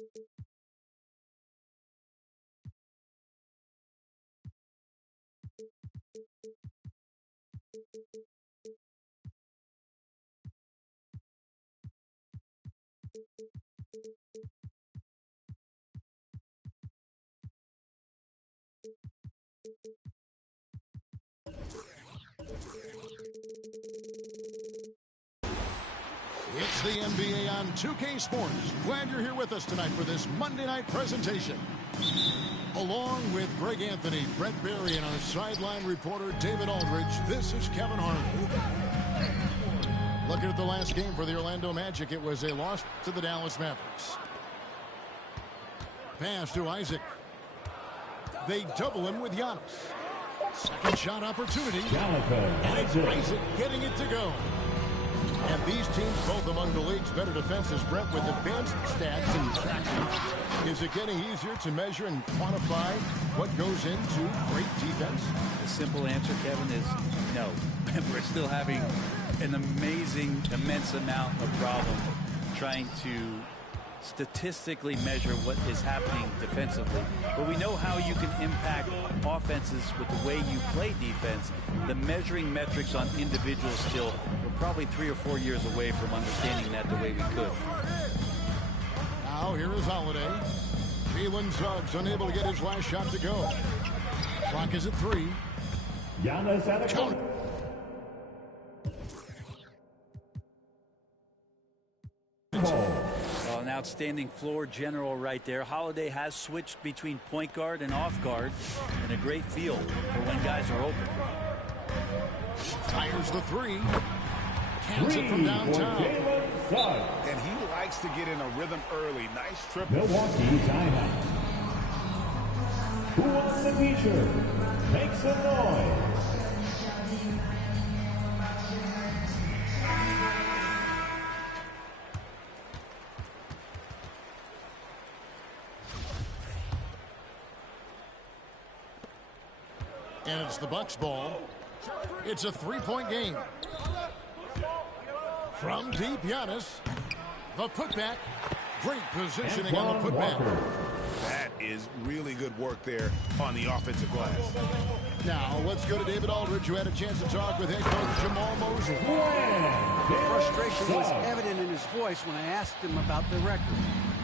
It's the NBA on 2K Sports. Glad you're here with us tonight for this Monday night presentation. Along with Greg Anthony, Brett Barry, and our sideline reporter David Aldridge, this is Kevin Harlan. Looking at the last game for the Orlando Magic, it was a loss to the Dallas Mavericks. Pass to Isaac. They double him with Giannis. Second shot opportunity. And it's Isaac getting it to go. And these teams, both among the league's better defenses, Brett, with advanced stats and tracking, is it getting easier to measure and quantify what goes into great defense? The simple answer, Kevin, is no. We're still having an amazing, immense amount of problem trying to statistically measure what is happening defensively. But we know how you can impact offenses with the way you play defense. The measuring metrics on individual skill, we're probably 3 or 4 years away from understanding that the way we could. Now here is Holiday. Jalen Suggs unable to get his last shot to go. Clock is at 3. Giannis Antetokounmpo. An outstanding floor general right there. Holiday has switched between point guard and off guard, and a great feel for when guys are open. Fires the 3. Counts it from downtown. And he likes to get in a rhythm early. Nice triple. Milwaukee timeout. Who wants the feature? Make some noise. And it's the Bucks ball. It's a 3-point game. From deep, Giannis. The putback. Great positioning on the putback. That is really good work there on the offensive glass. Now, let's go to David Aldridge, who had a chance to talk with head coach Jamal Mosley. Frustration was evident in his voice when I asked him about the record.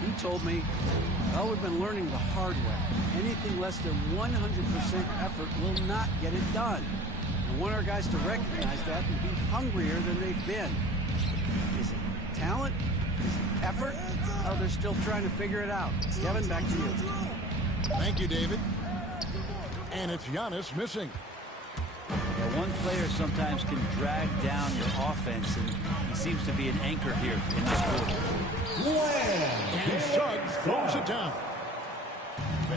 He told me, well, we've been learning the hard way. Anything less than 100% effort will not get it done. I want our guys to recognize that and be hungrier than they've been. Is it talent? Is it effort? Oh, they're still trying to figure it out. Kevin, back to you. Thank you, David. And it's Giannis missing. Yeah, one player sometimes can drag down your offense, and he seems to be an anchor here in this quarter. And Suggs throws it down.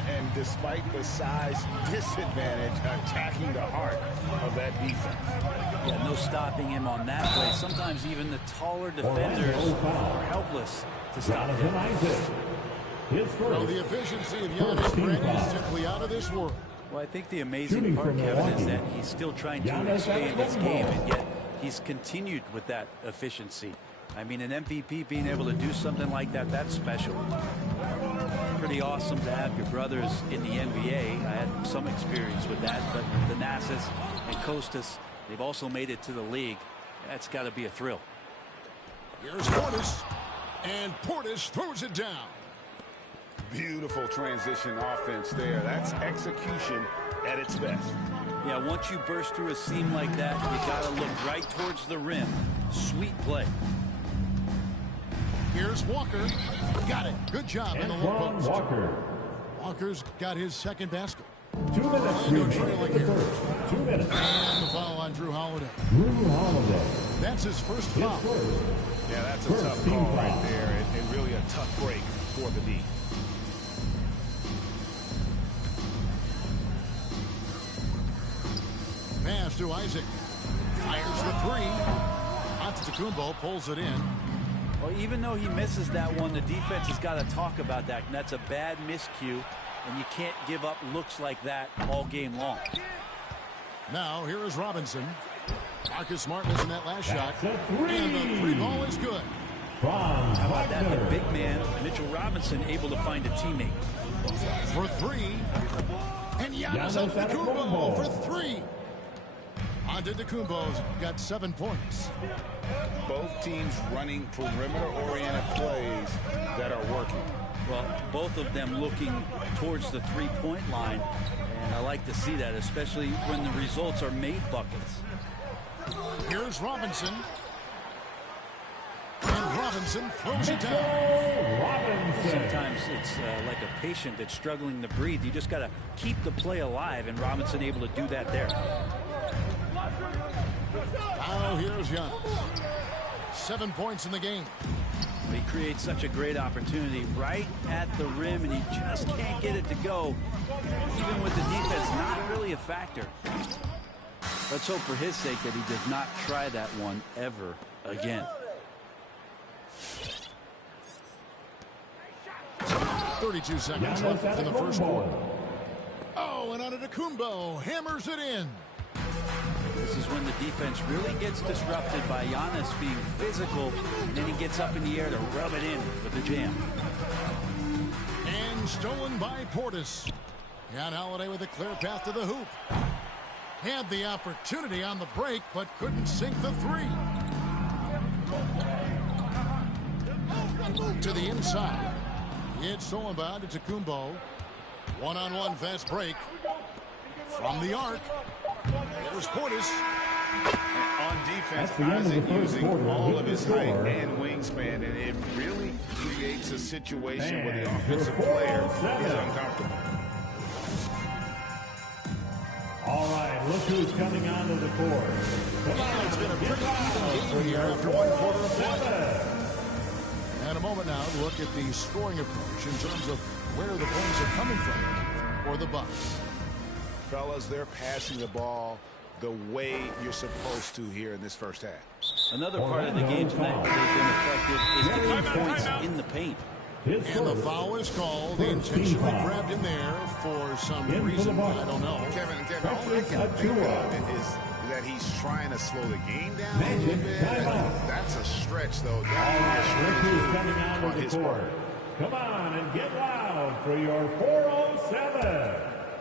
And despite the size disadvantage, attacking the heart of that defense. Yeah, no stopping him on that play. Sometimes even the taller defenders are helpless to stop him. Well, the efficiency of Giannis Brandon is simply out of this world. Well, I think the amazing part, Kevin, is that he's still trying to expand his game, and yet he's continued with that efficiency. I mean, an MVP being able to do something like that, that's special. Pretty awesome to have your brothers in the NBA. I had some experience with that, but Thanasis and Kostas, they've also made it to the league. That's got to be a thrill. Here's Portis, and Portis throws it down. Beautiful transition offense there. That's execution at its best. Yeah, once you burst through a seam like that, you got to look right towards the rim. Sweet play. Here's Walker. Got it. Good job in the low post. Walker's got his second basket. 2 minutes trailing here. 2 minutes. And the foul on Drew Holiday. That's his first foul. Yeah, that's a tough call right there, and really a tough break for the D. Pass to Isaac. Fires the 3. Antetokounmpo pulls it in. Well, even though he misses that one, the defense has got to talk about that. And that's a bad miscue, and you can't give up looks like that all game long. Now, here is Robinson. Marcus Smart missing that last shot. And the 3 ball is good. Franz How about that? The Wagner. big man, Mitchell Robinson, able to find a teammate. For three. And Giannis Giannis Antetokounmpo Antetokounmpo. for three. Antetokounmpo's got 7 points. Both teams running perimeter-oriented plays that are working. Well, both of them looking towards the three-point line, and I like to see that, especially when the results are made buckets. Here's Robinson. And Robinson throws it down. Mitchell Robinson. Sometimes it's like a patient that's struggling to breathe. You just got to keep the play alive, and Robinson able to do that there. Now here's Giannis. 7 points in the game. He creates such a great opportunity right at the rim, and he just can't get it to go, even with the defense not really a factor. Let's hope for his sake that he does not try that one ever again. 32 seconds Giannis left in the first quarter. Antetokounmpo. Oh, and Antetokounmpo hammers it in. This is when the defense really gets disrupted by Giannis being physical, and then he gets up in the air to rub it in with the jam. And stolen by Portis. And Holiday with a clear path to the hoop. Had the opportunity on the break, but couldn't sink the three. To the inside. It's stolen by Antetokounmpo. One-on-one fast break. From the arc. There's Portis. On defense, At the end of the Isaac first using quarter, all with of the his height score. and wingspan, and it really creates a situation where the And offensive your player 407. is uncomfortable. All right, look who's coming onto the court. Come on, It's been a get pretty loud even for game here your after one quarter of play. 407. And a moment now to look at the scoring approach in terms of where the points are coming from for the Bucks. Fellas, they're passing the ball the way you're supposed to here in this first half. Another part of the game tonight where they've been effective is to keep points in the paint. His And the first. foul is called. They First team intentionally foul. grabbed him there for some In for the reason. Bucks. I don't know. Kevin, all I can think of is that he's trying to slow the game down a little bit. Timeout. That's a stretch, though. All right, look who's coming on onto the his court. part. Come on and get loud for your 407.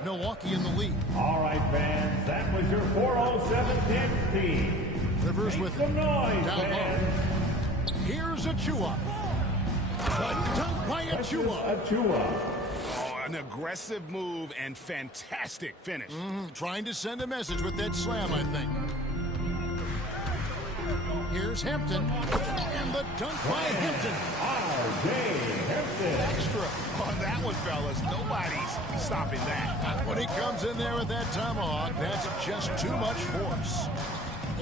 Milwaukee in the lead. All right, fans, that was your 407 Kings team. Rivers Make with some noise, down fans. low. Here's Achua. The dunk by Achua. Achua. Oh, an aggressive move and fantastic finish. Trying to send a message with that slam, I think. Here's Hampton. And the dunk by Hampton. R.J. Hampton. Extra on that one, fellas. Nobody's stopping that. When he comes in there with that tomahawk, that's just too much force.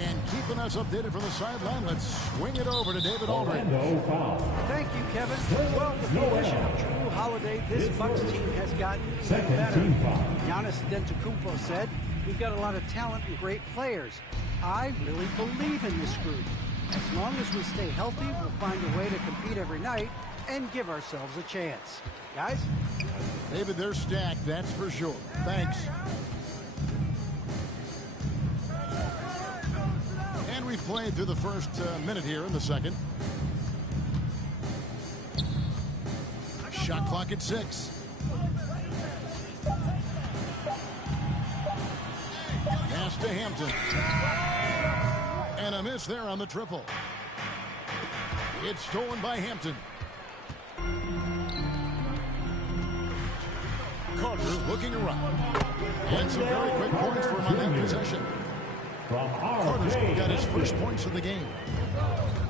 And keeping us updated from the sideline, let's swing it over to David Aldridge. Orlando foul. Thank you, Kevin. Well, with the Noel. addition of Drew Holiday, this Bucks team has gotten even Second better. team foul. Giannis Antetokounmpo said, "We've got a lot of talent and great players. I really believe in this group. As long as we stay healthy, we'll find a way to compete every night and give ourselves a chance." Guys? David, they're stacked, that's for sure. Thanks. And we've played through the first minute here in the second. Shot clock at 6. Pass to Hampton. And a miss there on the triple. It's stolen by Hampton. Carter looking around. And some very quick points for him on that possession. From Carter's R.J. got his first Hampton. points of the game.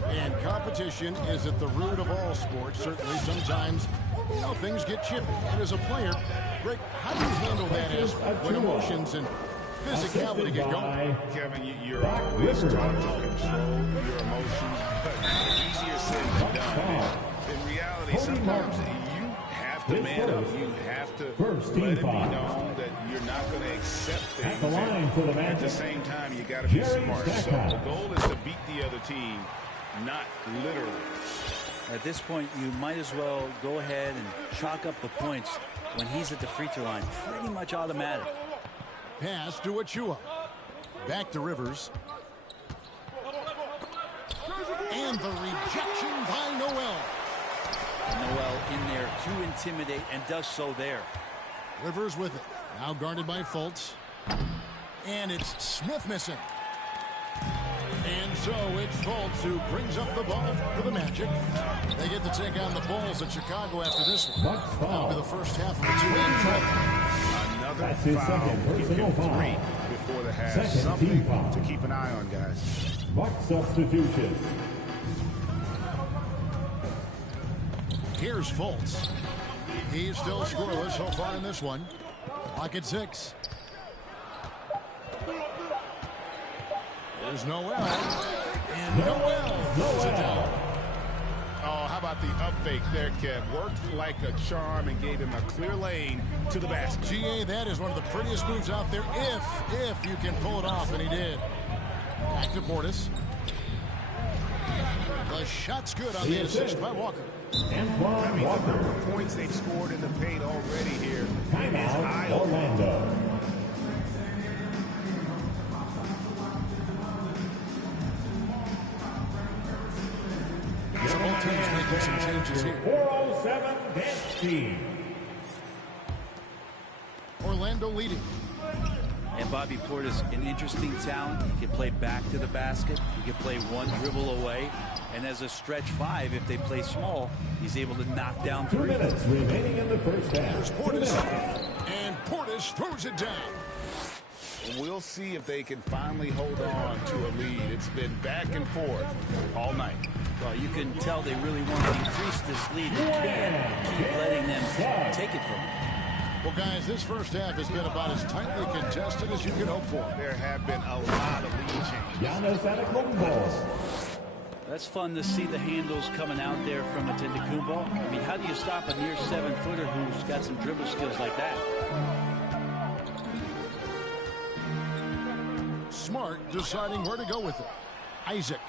And competition is at the root of all sports. Certainly sometimes, things get chippy. And as a player, Greg, how do you handle that aspect when emotions and physicality get going? Kevin, you're always taught to control your emotions, but easier said than done. In reality, sometimes you have to man up. You have to let it be known that you're not going to accept things. At the line for the At the Magic. same time, you got to be Jerry smart. So Stackhouse. the goal is to beat the other team, not literally. At this point, you might as well go ahead and chalk up the points when he's at the free throw line. Pretty much automatic. Pass to Achua. Back to Rivers. And the rejection by Noel. Noel in there to intimidate and does so there. Rivers with it. Now guarded by Fultz. And it's Smith missing. And so it's Fultz who brings up the ball for the Magic. They get to take on the Bulls in Chicago after this one. That'll be the first half of a 2-game trip. Another foul. Give him 3 before the half. Something to keep an eye on, guys. Buck substitution. Here's Fultz. He's still scoreless so far in this one. Clock at 6. There's Noel. And Noel throws it down. Oh, how about the up fake there, Kev? Worked like a charm and gave him a clear lane to the basket. GA, that is one of the prettiest moves out there if you can pull it off, and he did. Back to Portis. The shot's good on the assist by Walker. Antoine The Walker. number of points they've scored in the paint already here. Timeout, Orlando. So both teams making some changes here. 407 dance team. Orlando leading. And Bobby Portis, an interesting talent. He can play back to the basket. He can play one dribble away. And as a stretch 5, if they play small, he's able to knock down 2 3. minutes remaining in the first half. There's 2 Portis. minutes. And Portis throws it down. We'll see if they can finally hold on to a lead. It's been back and forth all night. Well, you can tell they really want to increase this lead. They can't keep letting them take it from them. Well, guys, this first half has been about as tightly contested as you could hope for. There have been a lot of lead changes. Giannis Antetokounmpo. That's fun to see the handles coming out there from Antetokounmpo. I mean, how do you stop a near 7-footer who's got some dribble skills like that? Smart deciding where to go with it. Isaac.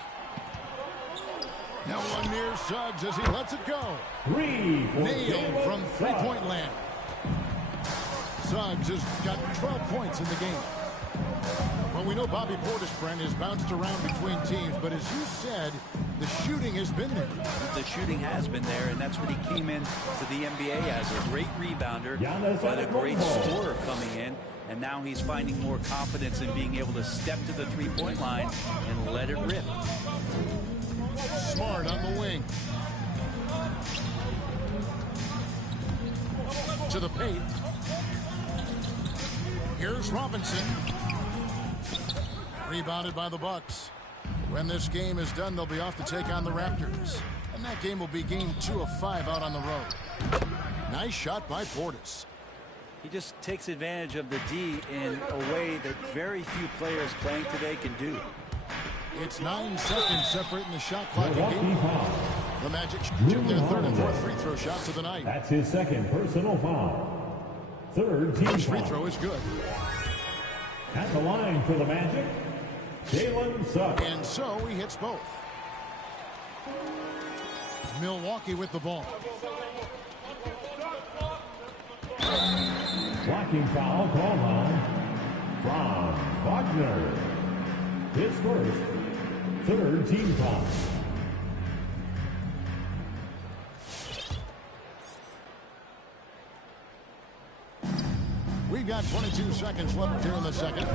Now one near Suggs as he lets it go. 3 for Nailed Jalen from Suggs. three-point land. Suggs has got 12 points in the game. Well, we know Bobby Portis, Brent, has bounced around between teams, but as you said, the shooting has been there. The shooting has been there, and that's what he came in to the NBA as, a great rebounder, but a great scorer coming in. And now he's finding more confidence in being able to step to the three-point line and let it rip. Smart on the wing. To the paint. Here's Robinson. Rebounded by the Bucks. When this game is done, they'll be off to take on the Raptors. And that game will be game 2 of 5 out on the road. Nice shot by Portis. He just takes advantage of the D in a way that very few players playing today can do. It's 9 seconds separating the shot clock and Milwaukee game. foul. The Magic shoot their 3rd and 4th free throw shots of the night. That's his 2nd personal foul. 3rd team First free foul. throw is good. At the line for the Magic, Jalen Suggs. And so he hits both. Milwaukee with the ball. Blocking foul called on Franz Wagner. His 1st, 3rd team foul. We've got 22 seconds left here in the second.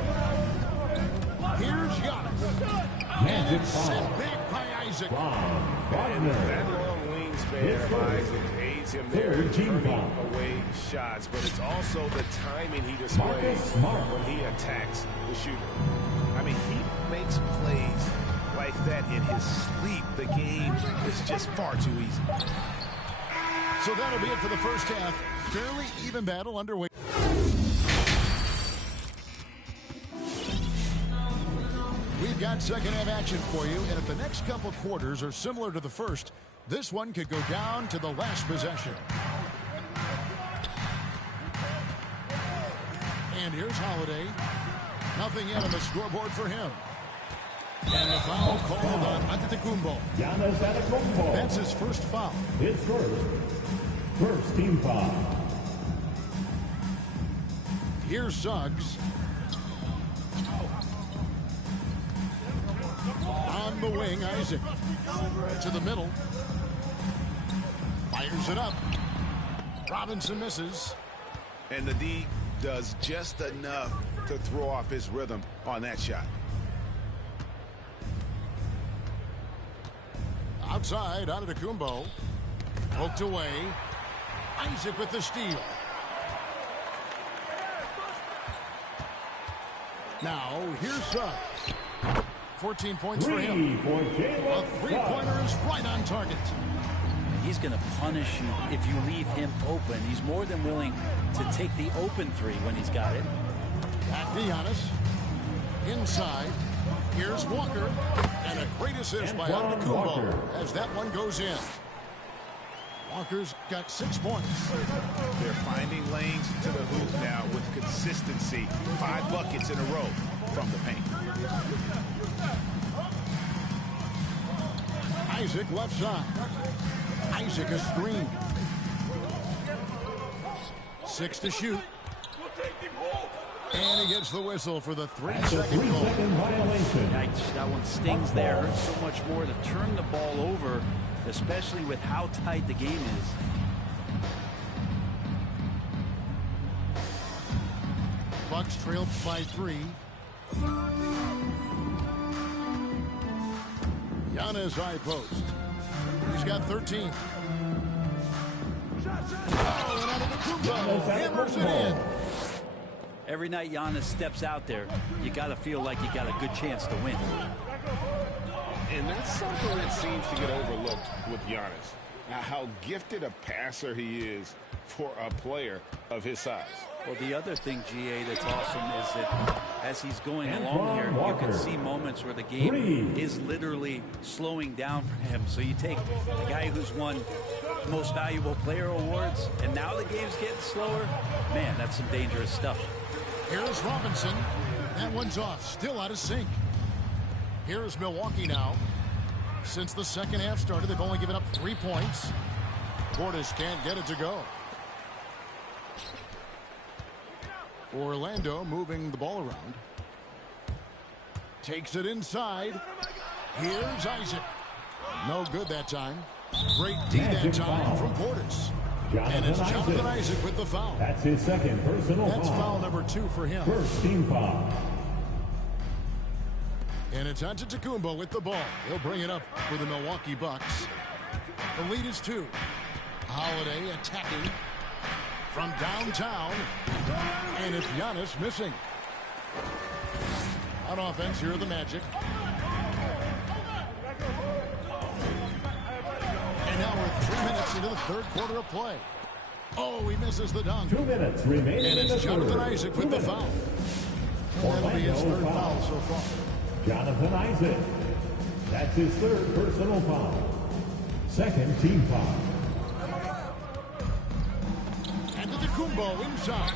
Here's Giannis. Magic Sent foul. back by Isaac. Franz And Wagner. that long wingspan of Isaac aids him there in 3rd team turning foul. away shots, but it's also the timing he displays Marcus Smart. when he attacks the shooter. I mean, he makes plays like that in his sleep. The game is just far too easy. So that'll be it for the first half. Fairly even battle underway. We've got second half action for you, and if the next couple quarters are similar to the first, this one could go down to the last possession. And here's Holiday. Nothing yet on the scoreboard for him. And the foul called on Antetokounmpo. Giannis Antetokounmpo. That's his first foul. His 1st team foul. Here's Suggs. On the wing, Isaac. To the middle. Fires it up. Robinson misses. And the D does just enough to throw off his rhythm on that shot. Outside, Antetokounmpo. Poked away. Isaac with the steal. Now, here's Suggs. 14 points for him. A three-pointer is right on target. He's going to punish you if you leave him open. He's more than willing to take the open three when he's got it. Back to Giannis. Inside. Here's Walker. And a great assist by Antetokounmpo as that one goes in. Walker's got 6 points. They're finding lanes to the hoop now with consistency. 5 buckets in a row from the paint. Isaac left side. Isaac a screen. 6 to shoot. And he gets the whistle for the 3-second goal. Yikes, that one stings there. Hurts so much more to turn the ball over, especially with how tight the game is. Bucks trailed by 3. Giannis high post. He's got 13. Oh, and Antetokounmpo hammers it in. Every night Giannis steps out there, you got to feel like you got a good chance to win. And that's something that seems to get overlooked with Giannis. Now, how gifted a passer he is for a player of his size. Well, the other thing, GA, that's awesome is that as he's going along here, you can see moments where the game is literally slowing down for him. So you take the guy who's won most valuable player awards, and now the game's getting slower. Man, that's some dangerous stuff. Here's Robinson. That one's off. Still out of sync. Here's Milwaukee now. Since the second half started, they've only given up 3 points. Portis can't get it to go. Orlando moving the ball around. Takes it inside. Here's Isaac. No good that time. Great D that time from Portis. And it's Jonathan Isaac with the foul. That's his second personal foul. That's foul number 2 for him. First team foul. And it's Antetokounmpo with the ball. He'll bring it up for the Milwaukee Bucks. The lead is 2. Holiday attacking from downtown. And it's Giannis missing. On offense, here are the Magic. And now we're 3 minutes into the third quarter of play. Oh, he misses the dunk. 2 minutes remaining. And it's Jonathan Isaac with the foul. And that'll be his third foul so far. Jonathan Isaac. That's his third personal foul. Second team foul. And Antetokounmpo inside.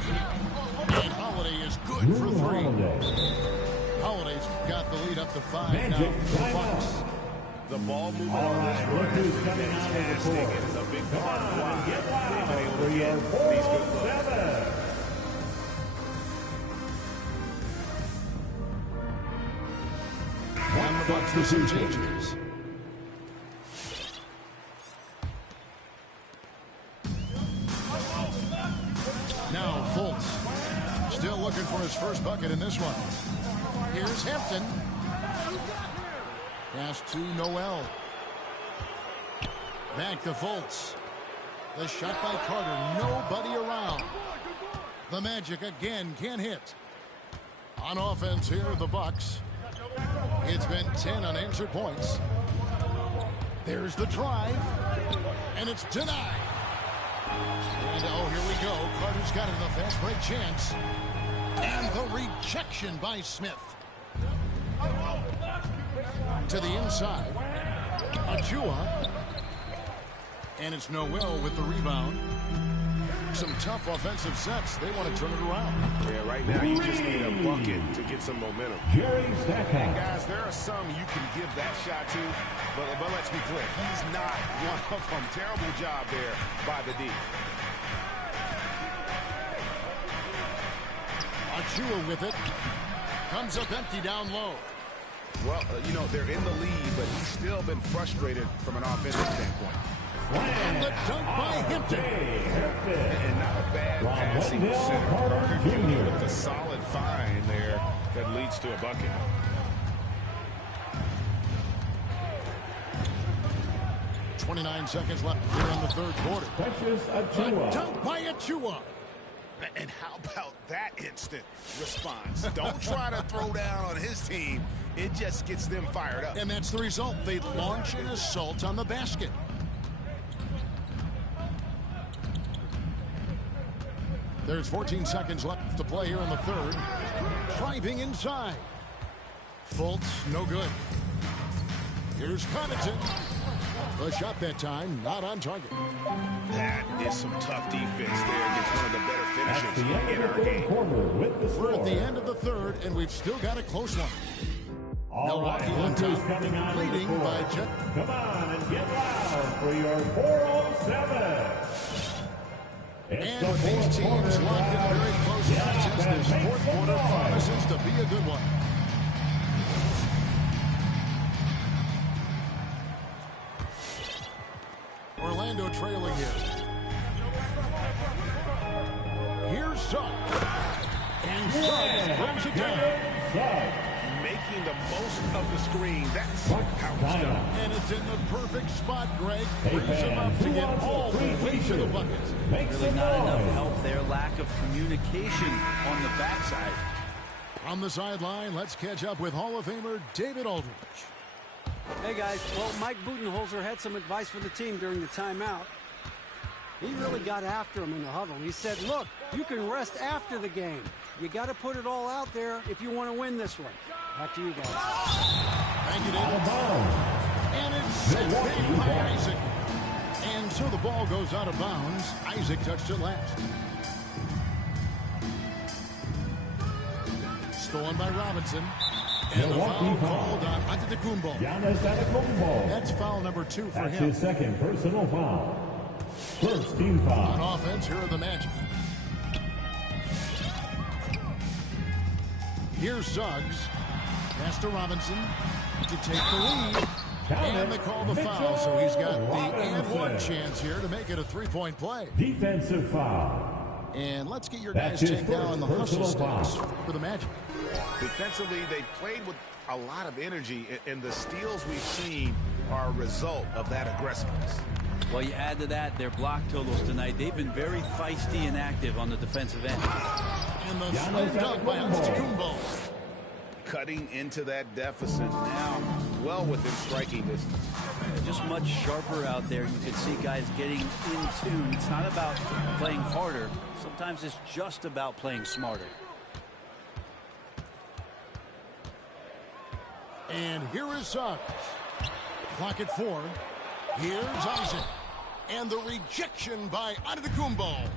And Holiday is good for 3. Holiday's got the lead up to 5 now. The Bucks. The ball movement on this run has been fantastic. It is a big part of why they've been able to get these good looks. And the Bucks with some changes. Now Fultz. Still looking for his first bucket in this one. Here's Hampton. Pass to Noel. Back to Fultz. The shot by Carter. Nobody around. The Magic again can't hit. On offense here are the Bucks. It's been 10 unanswered points. There's the drive. And it's denied. And oh, here we go. Carter's got it in a fast break chance. And the rejection by Smith. To the inside. Achua. And it's Noel with the rebound. Some tough offensive sets. They want to turn it around. Yeah, right now you just need a bucket to get some momentum. Jerry Stackhouse. And guys, there are some you can give that shot to, but let's be clear. He's not one of them. Terrible job there by the D. Achua with it. Comes up empty down low. Well, you know, they're in the lead, but he's still been frustrated from an offensive standpoint. And the dunk by Hampton. And not a bad passing center. Parker Jr. with a solid find there that leads to a bucket. .29 seconds left here in the third quarter. Precious Achiuwa. A dunk by Achiuwa. And how about that instant response? Don't try to throw down on his team. It just gets them fired up. And that's the result. They launch an assault on the basket. There's 14 seconds left to play here in the third. Driving inside. Fultz, no good. Here's Connaughton. A shot that time, not on target. That is some tough defense there against one of the better finishers in our game. We're at the end of the third, and we've still got a close one. Milwaukee on top, leading by Jet. Come on and get loud for your 407. And with these teams locked in very close contest, this fourth quarter promises to be a good one. Orlando trailing here. Here's Suggs. And Suggs throws it down. Making the most of the screen. That's how it's done. And it's in the perfect spot, Greg. Brings him up to get all the way to the bucket. Really not enough help there. Lack of communication on the backside. On the sideline, let's catch up with Hall of Famer David Aldridge. Hey, guys. Well, Mike Budenholzer had some advice for the team during the timeout. He really got after him in the huddle. He said, look, you can rest after the game. You got to put it all out there if you want to win this one. Back to you guys. Thank you, David. And it's sent big by Isaac. And so the ball goes out of bounds. Isaac touched it last. Stolen by Robinson. And the foul called on Antetokounmpo. That's foul number 2 for him. That's his second personal foul. First team foul. On offense, here are the Magic. Here's Suggs. Pass to Robinson to take the lead. And they call the foul, so he's got the and one chance here to make it a three-point play. Defensive foul. And let's get your guys checked out on the hustle stats for the Magic. Defensively, they played with a lot of energy, and the steals we've seen are a result of that aggressiveness. Well, you add to that their block totals tonight. They've been very feisty and active on the defensive end. And the slam dunk by Antetokounmpo. Cutting into that deficit now, well within striking distance. Just much sharper out there. You can see guys getting in tune. It's not about playing harder. Sometimes it's just about playing smarter. And here is Suggs. Clock at 4. Here's Isaac. And the rejection by Antetokounmpo.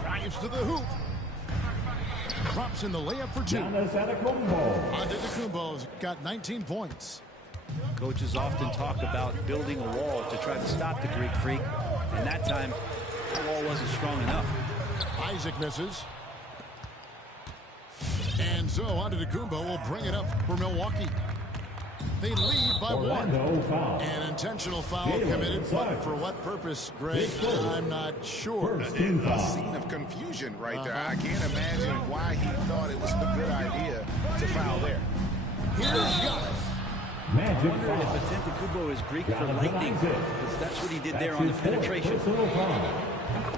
Drives to the hoop. Drops in the layup for 2. Antetokounmpo's got 19 points. Coaches often talk about building a wall to try to stop the Greek Freak. And that time, the wall wasn't strong enough. Isaac misses. And so Antetokounmpo will bring it up for Milwaukee. They lead by 1. An intentional foul committed, but for what purpose, Greg? I'm not sure. A scene of confusion right there. I can't imagine why he thought it was a good idea to foul there. Here's Giannis. I wonder if Antetokounmpo is Greek for lightning, because that's what he did there on the penetration.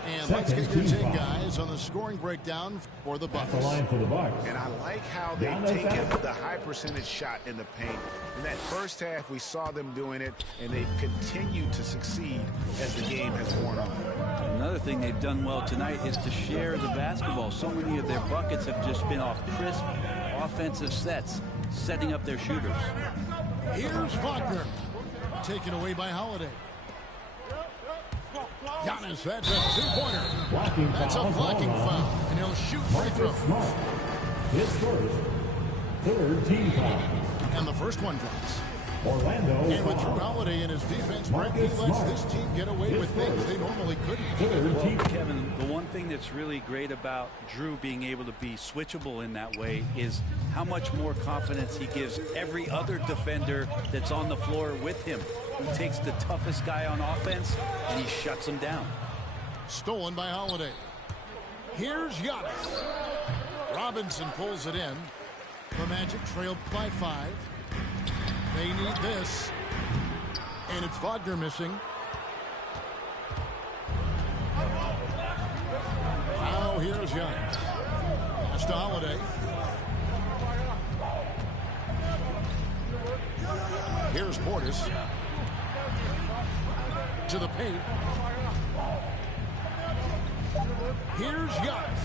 And let's get your take, guys, on the scoring breakdown for the Bucks. And I like how they've taken the high percentage shot in the paint. In that first half, we saw them doing it, and they've continued to succeed as the game has worn on. Another thing they've done well tonight is to share the basketball. So many of their buckets have just been off crisp offensive sets, setting up their shooters. Here's Wagner, taken away by Holiday. Giannis, that's a two-pointer. That's a blocking foul, and he'll shoot free throw. His first, third team foul. And the first one drops. Orlando And with Drew foul. Holiday in his defense, Brett, he Marcus lets Smart. this team get away His with things first. they normally couldn't. Third team. Well, Kevin, the one thing that's really great about Drew being able to be switchable in that way is how much more confidence he gives every other defender that's on the floor with him. He takes the toughest guy on offense and he shuts him down. Stolen by Holiday. Here's Giannis. Robinson pulls it in. The Magic trailed by 5. They need this. And it's Wagner missing. Now here's Giannis. Pass to Holiday. Here's Portis. To the paint. Here's Giannis.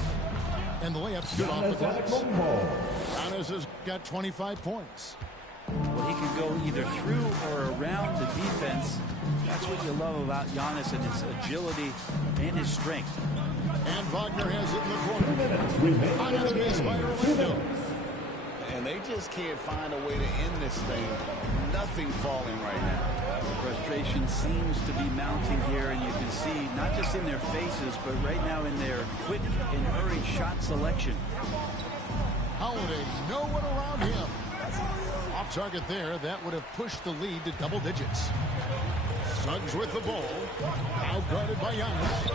And the layup's good off the glass. Giannis has got 25 points. Well, he can go either through or around the defense. That's what you love about Giannis and his agility and his strength. And Wagner has it in the corner. 2 minutes remaining On in his the base game. by 2 Orlando. minutes. And they just can't find a way to end this thing. Nothing falling right now. Frustration seems to be mounting here, and you can see not just in their faces, but right now in their quick and hurried shot selection. Holiday, no one around him. Off target there, that would have pushed the lead to double digits. Suggs with the ball. Now guarded by Giannis.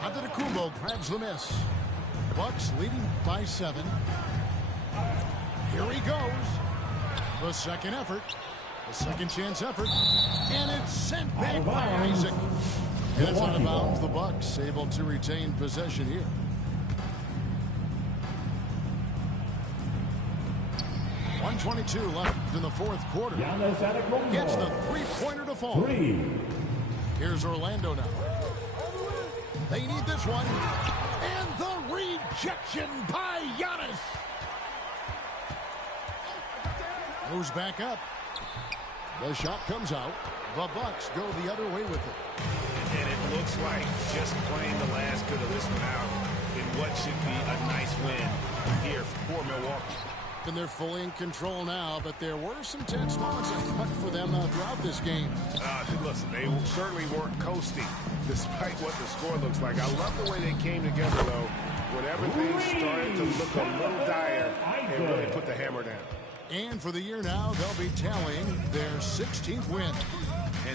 Antetokounmpo grabs the miss. Bucks leading by 7. Here he goes. The second effort. The second chance effort. And it's sent back Out of by bounds. Isaac. And it's out of Milwaukee bounds. ball. The Bucks able to retain possession here. .122 left in the fourth quarter. Giannis Gets the Antetokounmpo. three-pointer to fall. 3. Here's Orlando now. They need this one. And the rejection by Giannis. Goes back up. The shot comes out. The Bucks go the other way with it. And it looks like just playing the last bit of this one out in what should be a nice win here for Milwaukee. And they're fully in control now, but there were some tense moments I thought for them throughout this game. Listen, they certainly weren't coasting despite what the score looks like. I love the way they came together, though, when everything started to look a little dire and really put the hammer down. And for the year now, they'll be tallying their 16th win.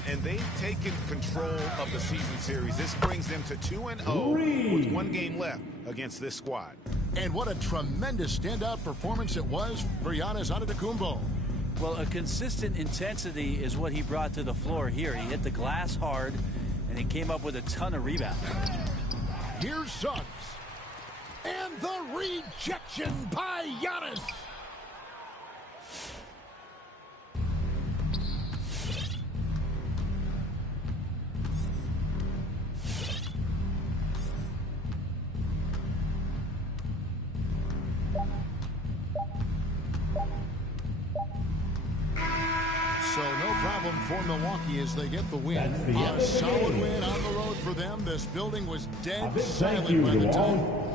And they've taken control of the season series. This brings them to 2-0 with 1 game left against this squad. And what a tremendous standout performance it was for Giannis Antetokounmpo. Well, a consistent intensity is what he brought to the floor here. He hit the glass hard, and he came up with a ton of rebounds. Here's Suggs. And the rejection by Giannis. So no problem for Milwaukee as they get the win. That's the end A of the solid game. win on the road for them. This building was A dead big thank silent you by the to time. all